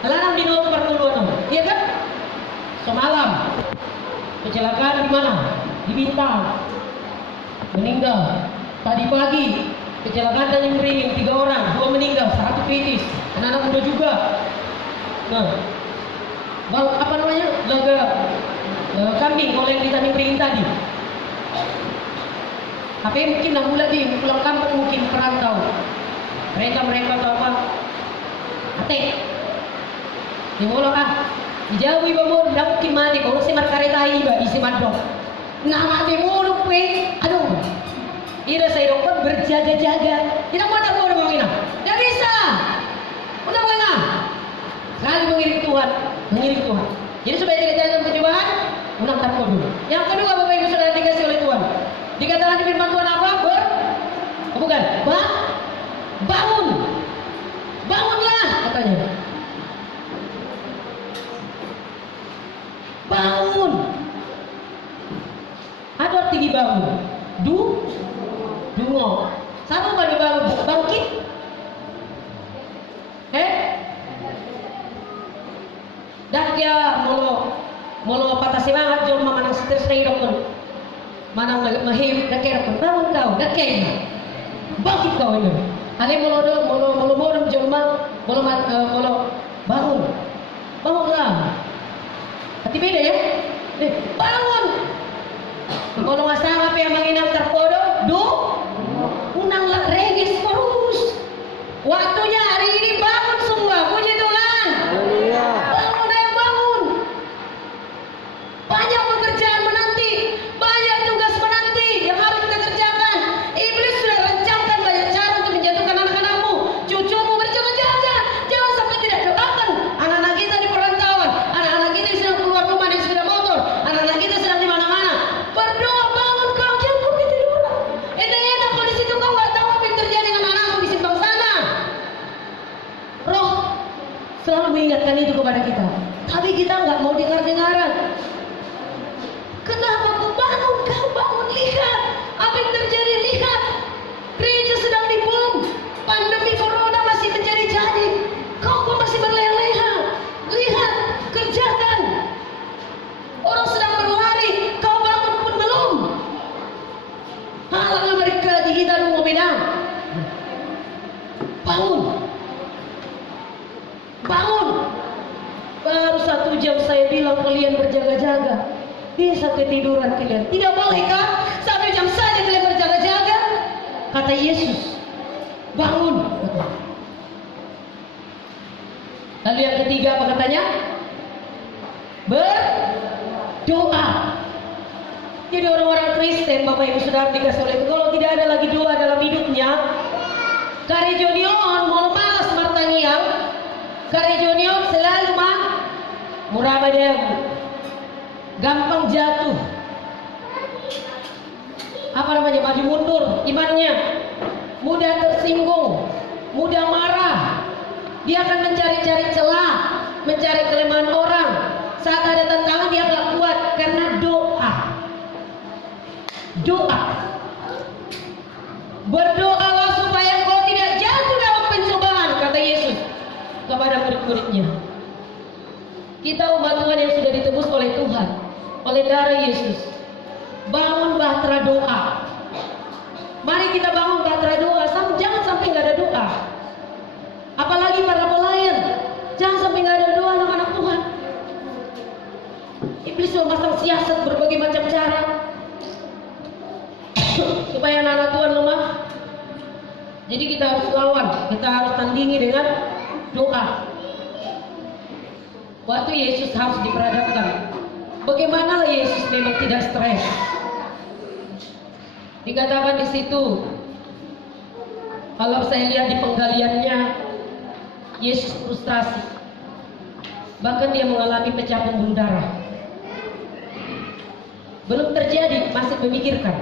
alarm di nomor pertuluan, iya kan? Semalam kecelakaan di mana? Di Bintang, meninggal. Tadi pagi kecelakaan Tanjung Beringin, 3 orang, 2 meninggal, 1 kritis, anak-anak muda juga. Laga kambing kalau yang di Tanjung Beringin tadi. Tapi mungkin nak mula di pulang kampung, mungkin perantau. Mereka tahu apa? Atek. Di mula dijauh iba mo dak mungkin mati kalau si markareta iba isi madok. Nah mati mulu aduh. Ira saya dokter berjaga-jaga. Tidak mau mengina. Tidak bisa. Udah mana? Selalu mengiring Tuhan. Jadi supaya tidak jatuh pencobaan, unang takut dulu. Yang kedua Bapak Ibu Saudara dikasih oleh Tuhan. Dikatakan di firman Tuhan apa? Bangun. Bangunlah katanya. Bangun. Ada arti dibangun. Dungo. Sama apa dibangun? Bangkit. Dah dia molo patah semangat jom manang stres na hirap ko. Manang mahirap na kaya ko. Bangun kau, na kaya. Bangkit kau ini. Ani molo jom molo bangun. Bangunlah. Hati beda ya. Bangun. Kalau ngasang apa yang menginap terpodo, unang regis terus. Waktunya hari ini bangun semua. Puji Tuhan. Banyak pekerjaan menanti, banyak tugas menanti yang harus kita kerjakan. Iblis sudah rencanakan banyak cara untuk menjatuhkan anak-anakmu, cucumu berjaga-jaga. Jangan sampai tidak doakan anak-anak kita di perantauan, anak-anak kita sedang keluar rumah dan sepeda motor, anak-anak kita sedang di mana-mana. Berdoa, bangun kau, jangan kau ketiduran. Enak-enak kalau di situ kau nggak tahu apa yang terjadi dengan anakmu di simpang sana. jam saya bilang kalian berjaga-jaga, bisa ketiduran kalian. Tidak boleh kan? 1 jam saja kalian berjaga-jaga. Kata Yesus, bangun. Lalu yang ketiga apa katanya? Berdoa. Jadi orang-orang Kristen, Bapak Ibu Saudara dikasih oleh itu, kalau tidak ada lagi doa dalam hidupnya, karejonion mau malas martangiang, karejonion selalu murah badan, gampang jatuh, apa namanya, maju mundur imannya, mudah tersinggung, mudah marah. Dia akan mencari-cari celah, mencari kelemahan orang. Saat ada tantangan dia gak kuat karena doa. Berdoalah supaya engkau tidak jatuh dalam pencobaan, kata Yesus kepada murid-muridnya. Kita umat Tuhan yang sudah ditebus oleh Tuhan, oleh darah Yesus, bangun bahtera doa. Mari kita bangun bahtera doa. Jangan sampai nggak ada doa. Apalagi para pelayan, jangan sampai nggak ada doa anak-anak Tuhan. Iblis memasang siasat berbagai macam cara supaya anak-anak Tuhan lemah. Jadi kita harus lawan, kita harus tandingi dengan doa. Waktu Yesus harus diperhadapkan, bagaimana Yesus memang tidak stres. Dikatakan di situ, kalau saya lihat di penggaliannya, Yesus frustrasi. Bahkan dia mengalami pecah pembuluh darah. Belum terjadi, masih memikirkan.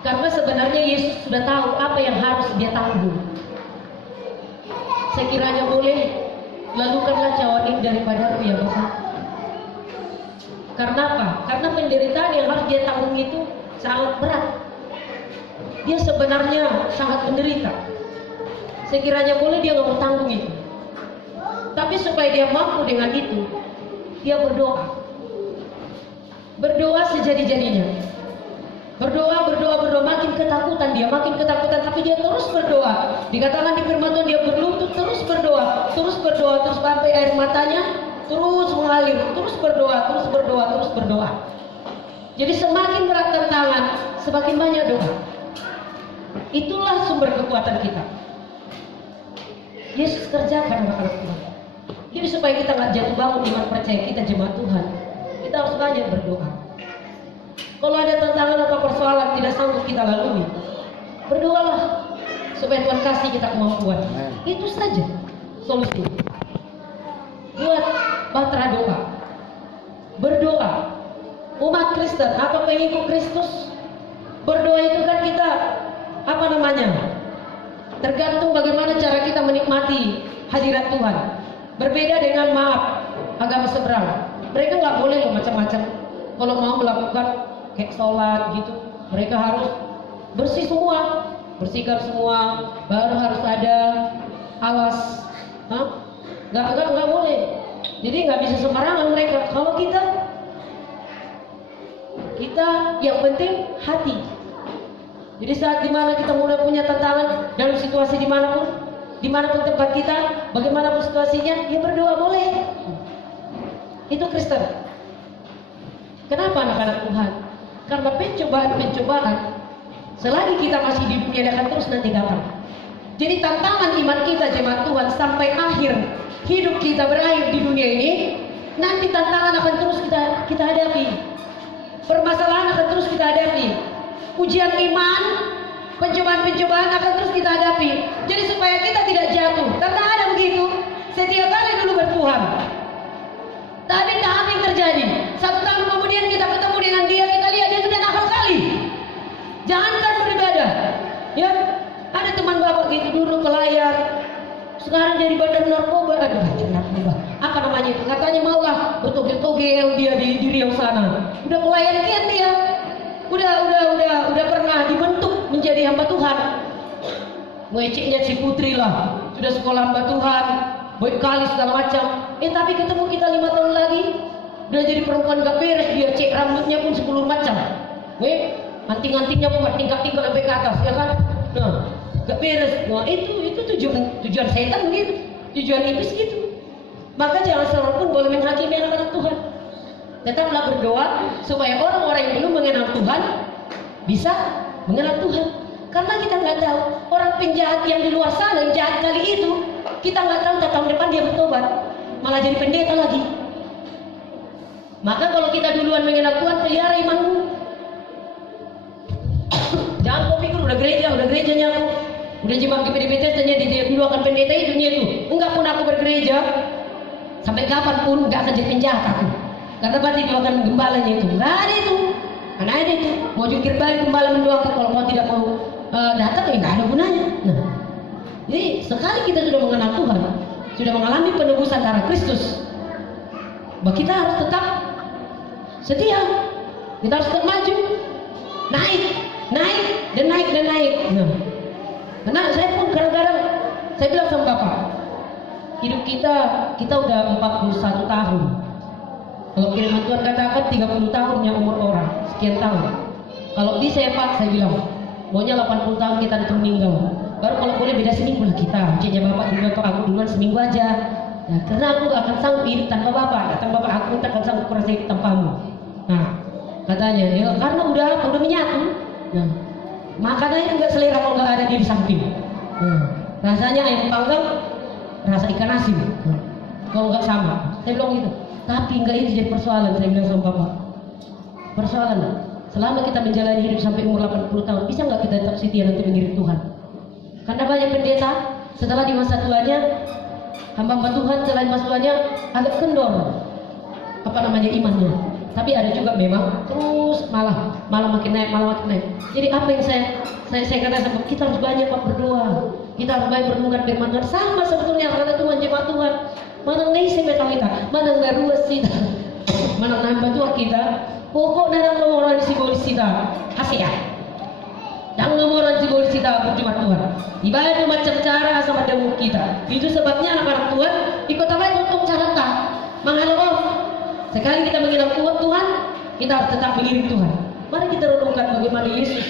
Karena sebenarnya Yesus sudah tahu apa yang harus dia tanggung. Sekiranya boleh, lalukanlah cawan ini daripadaku ya Bapak. Karena apa? Karena penderitaan yang harus dia tanggung itu sangat berat. Dia sebenarnya sangat menderita. Sekiranya boleh dia nggak mau tanggung itu. Tapi supaya dia mampu dengan itu, dia berdoa. Berdoa sejadi-jadinya. Berdoa, makin ketakutan dia, tapi dia terus berdoa. Dikatakan di firman Tuhan dia berlutut terus berdoa, terus sampai air matanya terus mengalir, terus berdoa. Jadi semakin berat tantangan, semakin banyak doa. Itulah sumber kekuatan kita. Yesus kerjakan anak-anak Tuhan. Jadi supaya kita nggak jatuh bangun iman percaya kita jemaat Tuhan, kita harus banyak berdoa. Kalau ada tantangan atau persoalan tidak sanggup kita lalui, berdoalah supaya Tuhan kasih kita kemampuan. Itu saja solusi. Buat bahtera doa. Berdoa. Umat Kristen atau pengikut Kristus, berdoa itu kan kita tergantung bagaimana cara kita menikmati hadirat Tuhan. Berbeda dengan agama seberang. Mereka nggak boleh macam-macam. Kalau mau melakukan kayak sholat gitu, mereka harus bersih semua, bersihkan semua, baru harus ada alas. Nggak boleh. Jadi nggak bisa sembarangan mereka. Kalau kita yang penting hati. Jadi saat dimana kita mulai punya tantangan dalam situasi dimanapun tempat kita, bagaimanapun situasinya, ya berdoa boleh. Itu Kristen. Kenapa anak-anak Tuhan? Karena pencobaan selagi kita masih di dunia dia akan terus nanti datang. Jadi tantangan iman kita jemaat Tuhan sampai akhir hidup kita berakhir di dunia ini, nanti tantangan akan terus kita hadapi. Permasalahan akan terus kita hadapi. Ujian iman, pencobaan akan terus kita hadapi. Jadi supaya kita tidak jatuh. Karena ada begitu, setiap kali dulu bertuhan, tadi tahap yang terjadi. 1 tahun kemudian kita ketemu dengan dia, kita lihat dia sudah nakal kali. Jangankan beribadah, ya. Ada teman bapak gitu dulu pelayan, sekarang jadi bandar narkoba. Aduh, narkoba. Apa namanya itu? Katanya maulah bertogel-togel dia di Riau sana. Udah pelayan kian dia. Udah pernah dibentuk menjadi hamba Tuhan. Ngeceknya si putri lah, sudah sekolah hamba Tuhan, baik kali segala macam. Tapi ketemu kita 5 tahun lagi, udah jadi perempuan gak beres, dia cek rambutnya pun 10 macam. Anting-antingnya pun tingkat-tingkat sampai ke atas, ya kan? Nah, gak beres. Nah, itu tujuan setan begitu, tujuan iblis gitu. Maka jangan seorang pun boleh menghakimi anak-anak Tuhan. Tetaplah berdoa supaya orang-orang yang belum mengenal Tuhan bisa mengenal Tuhan. Karena kita nggak tahu orang penjahat yang di luar sana yang jahat kali itu, kita nggak tahu tahun depan dia bertobat malah jadi pendeta lagi. Maka kalau kita duluan mengenal Tuhan, pelihara imanmu. Jangan kau pikir udah gerejanya aku, udah jemaat di PDPT ternyata dia dulu akan pendeta itu itu. Enggak pun aku bergereja, sampai kapanpun nggak akan jadi penjahat aku. Karena berarti dia akan gembalanya itu. Nggak ada itu, karena ada itu. Mau jungkir balik gembala mendoakan, kalau mau tidak mau datang ya nggak ada gunanya. Nah, jadi sekali kita sudah mengenal Tuhan, sudah mengalami penebusan darah Kristus, bahwa kita harus tetap setia, kita harus tetap maju, naik dan naik. Nah, karena saya pun kadang-kadang saya bilang sama Bapak, hidup kita udah 41 tahun. Kalau firman Tuhan katakan 30 tahunnya umur orang, sekian tahun. Kalau bisa ya Pak, saya bilang maunya 80 tahun kita itu meninggal. Baru kalau boleh beda seminggu lah kita. Jadinya Bapak duluan atau aku duluan seminggu aja. Nah, karena aku akan sanggup hidup tanpa Bapak. Datang Bapak, aku tak akan sanggup kurasa hidup tanpamu. Nah, katanya ya karena udah menyatu. Nah, makanannya nggak selera kalau nggak ada dia di samping. Nah, rasanya ayam panggang, rasa ikan asin. Nah, kalau nggak sama, saya bilang gitu. Tapi nggak itu jadi persoalan, saya bilang sama Bapak. Persoalan, selama kita menjalani hidup sampai umur 80 tahun, bisa nggak kita tetap setia nanti mengiring Tuhan? Karena banyak pendeta setelah di masa tuanya, hamba-hamba Tuhan selain masa tuanya agak kendor imannya. Tapi ada juga memang terus malah makin naik. Jadi apa yang saya katakan, kita harus banyak Pak berdoa, kita harus banyak merenungkan firman Tuhan. Sama sebetulnya karena Tuhan jemaat Tuhan, mana ngisi betang kita, mana ngaruas kita, mana nambah Tuhan kita. Pokok dan ngomoran simbolis kita Asia. Dan ngomoran simbolis kita berjemaat Tuhan. Ibadah itu macam cara sama demu kita. Itu sebabnya anak-anak Tuhan di kota lain untuk carata menghalau. Sekali kita mengenal Tuhan, kita harus tetap mengiring Tuhan. Mari kita renungkan bagaimana Yesus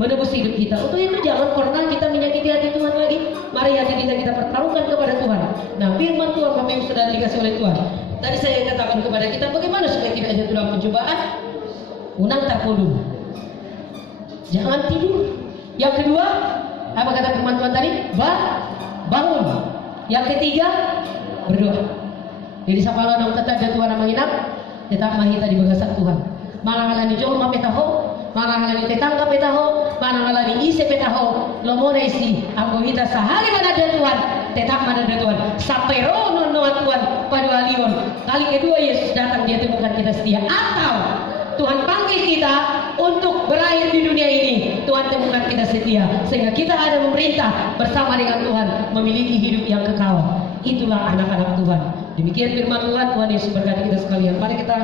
menebus hidup kita. Untuk itu jangan pernah kita menyakiti hati Tuhan lagi. Mari hati kita pertaruhkan kepada Tuhan. Nah, firman Tuhan Bapak yang sudah dikasih oleh Tuhan. Tadi saya katakan kepada kita bagaimana supaya tidak jatuh dalam pencobaan. Unang takulu. Jangan tidur. Yang kedua, apa kata firman Tuhan tadi? Bangun. Yang ketiga, berdoa. Jadi sapala nang tetap Tuhan menginap, tetap mahita di bagasan Tuhan. Manangalani jol mapetaho, manangalani tetangga petaho, manangalani ise petaho, lomona isi, anggohita sehari mana ada Tuhan, tetap mana ada Tuhan. Sampai rono noa Tuhan pada alion. Kali kedua Yesus datang dia temukan kita setia. Atau Tuhan panggil kita untuk berakhir di dunia ini. Tuhan temukan kita setia sehingga kita ada memerintah bersama dengan Tuhan memiliki hidup yang kekal. Itulah anak-anak Tuhan. Demikian firman Tuhan. Tuhan Yesus berkati kita sekalian. Mari kita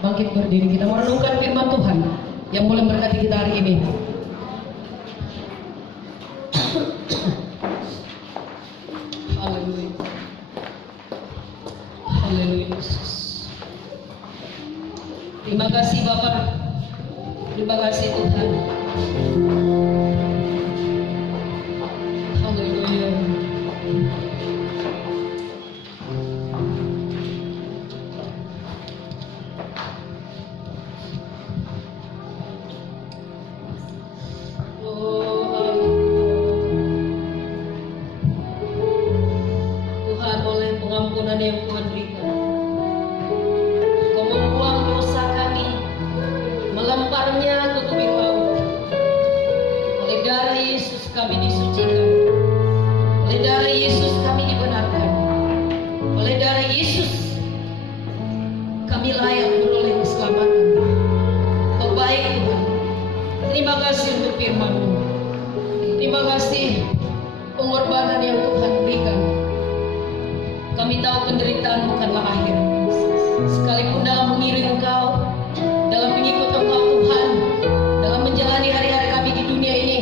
bangkit berdiri, kita merenungkan firman Tuhan yang boleh berkati kita hari ini. Haleluya. Haleluya Yesus. Terima kasih Bapak. Terima kasih Tuhan. Haleluya. Tuhan, oleh pengampunan yang Tuhan berikan, Kau membuang dosa kami, melemparnya ke tubir laut. Oleh darah Yesus kami disucikan, oleh darah Yesus kami dibenarkan, oleh darah Yesus kami layak beroleh keselamatan. Kau baik Tuhan. Terima kasih untuk firman-Mu. Terima kasih pengorbanan yang Tuhan berikan. Kami tahu penderitaan bukanlah akhir. Sekalipun dalam mengiring Engkau, dalam mengikut Engkau Tuhan, dalam menjalani hari-hari kami di dunia ini,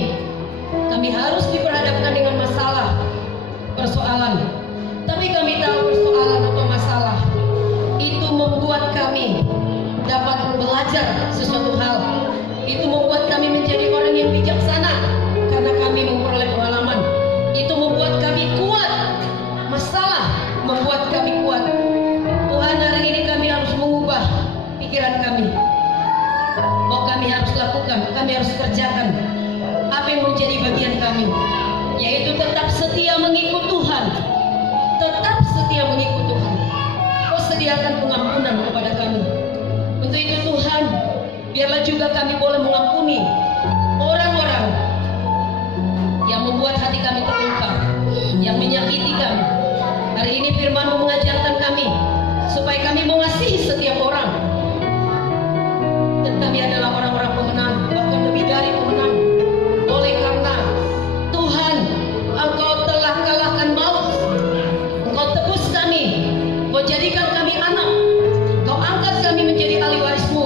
kami harus diperhadapkan dengan masalah, persoalan. Tapi kami tahu persoalan atau masalah itu membuat kami dapat belajar sesuatu hal. Itu membuat kami menjadi orang yang bijaksana karena kami memperoleh pengalaman. Itu membuat kami kuat. Masalah membuat kami kuat. Tuhan, hari ini kami harus mengubah pikiran kami. Oh, kami harus lakukan, kami harus kerjakan apa yang menjadi bagian kami, yaitu tetap setia mengikut Tuhan. Tetap setia mengikut Tuhan. Kau sediakan pengampunan kepada kami. Untuk itu Tuhan, biarlah juga kami boleh mengampuni orang-orang yang membuat hati kami terluka, yang menyakiti kami. Hari ini firman-Mu mengajarkan kami supaya kami mengasihi setiap orang. Dan kami adalah orang-orang pemenang, bahkan lebih dari pemenang. Oleh karena Tuhan, Engkau telah kalahkan maut. Engkau tebus kami, Engkau jadikan kami anak, Engkau angkat kami menjadi ahli waris-Mu,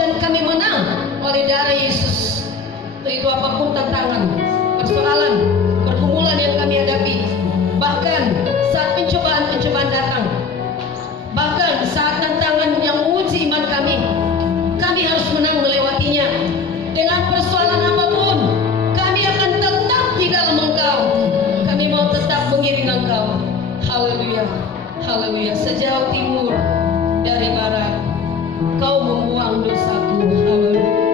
dan kami menang oleh darah Yesus. Itu apapun tantangan, persoalan, pergumulan yang kami hadapi, bahkan saat pencobaan-pencobaan datang, bahkan saat tantangan yang menguji iman kami harus menang melewatinya. Dengan persoalan apapun, kami akan tetap di dalam Engkau. Kami mau tetap mengiring Engkau. Haleluya, haleluya. Sejauh timur dari barat, Kau membuang dosaku. Haleluya.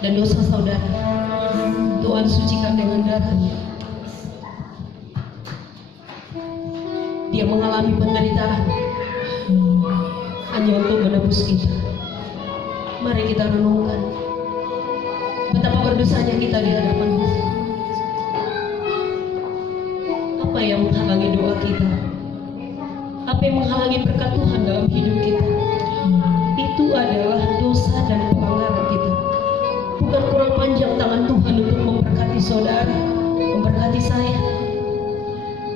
dan dosa saudara. Tuhan sucikan dengan darah-Nya. Dia mengalami penderitaan hanya untuk menebus kita. Mari kita renungkan betapa berdosanya kita di hadapan Tuhan. Apa yang menghalangi doa kita? Apa yang menghalangi berkat Tuhan dalam hidup kita? Itu adalah dosa dan pelanggaran kita. Bukan kurang panjang tangan Tuhan untuk memberkati saudara, memberkati saya.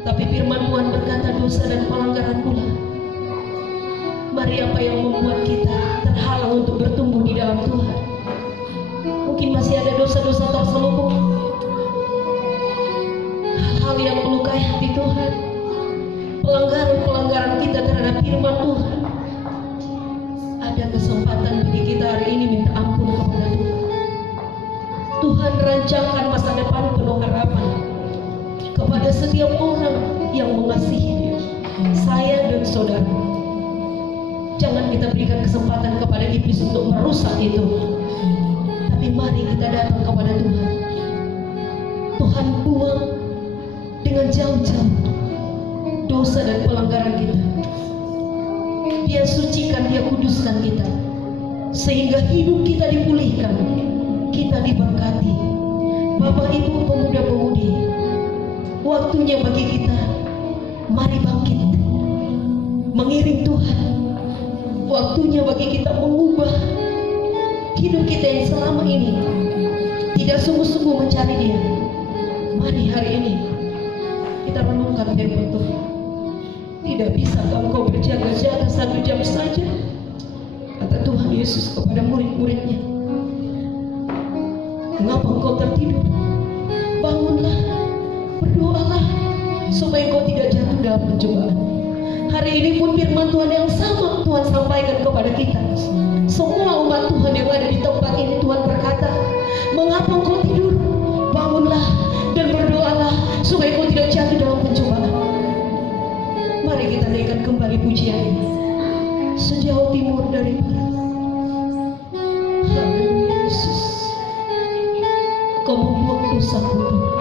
Tapi firman Tuhan berkata dosa dan pelanggaran pula. Mari, apa yang membuat kita terhalang untuk bertumbuh di dalam Tuhan? Mungkin masih ada dosa-dosa terselubung, hal-hal yang melukai hati Tuhan, pelanggaran-pelanggaran kita terhadap firman Tuhan. Ada kesempatan bagi kita hari ini minta ampun kepada Tuhan. Tuhan rancangkan masa depan penuh harapan kepada setiap orang yang mengasihi Dia, saya dan saudara. Jangan kita berikan kesempatan kepada iblis untuk merusak itu. Tapi mari kita datang kepada Tuhan. Tuhan buang dengan jauh-jauh dosa dan pelanggaran kita. Dia sucikan, Dia kuduskan kita, sehingga hidup kita dipulihkan, kita diberkati. Bapak Ibu pemuda-pemudi, waktunya bagi kita, mari bangkit mengiring Tuhan. Waktunya bagi kita mengubah hidup kita yang selama ini tidak sungguh-sungguh mencari Dia. Mari hari ini kita renungkan firman Tuhan. Tidak bisa engkau berjaga-jaga 1 jam saja, kata Tuhan Yesus kepada murid-muridnya. Mengapa engkau tertidur? Bangunlah, berdoalah, supaya engkau tidak jatuh dalam pencobaan. Hari ini pun firman Tuhan yang sama Tuhan sampaikan kepada kita. Semua umat Tuhan yang ada di tempat ini, Tuhan berkata, mengapa engkau tidur? Bangunlah dan berdoalah supaya engkau tidak jatuh dalam pencobaan. Mari kita naikkan kembali pujian ini. Sejauh timur dari barat. Haleluya Yesus. Kau membuang dosaku Tuhan.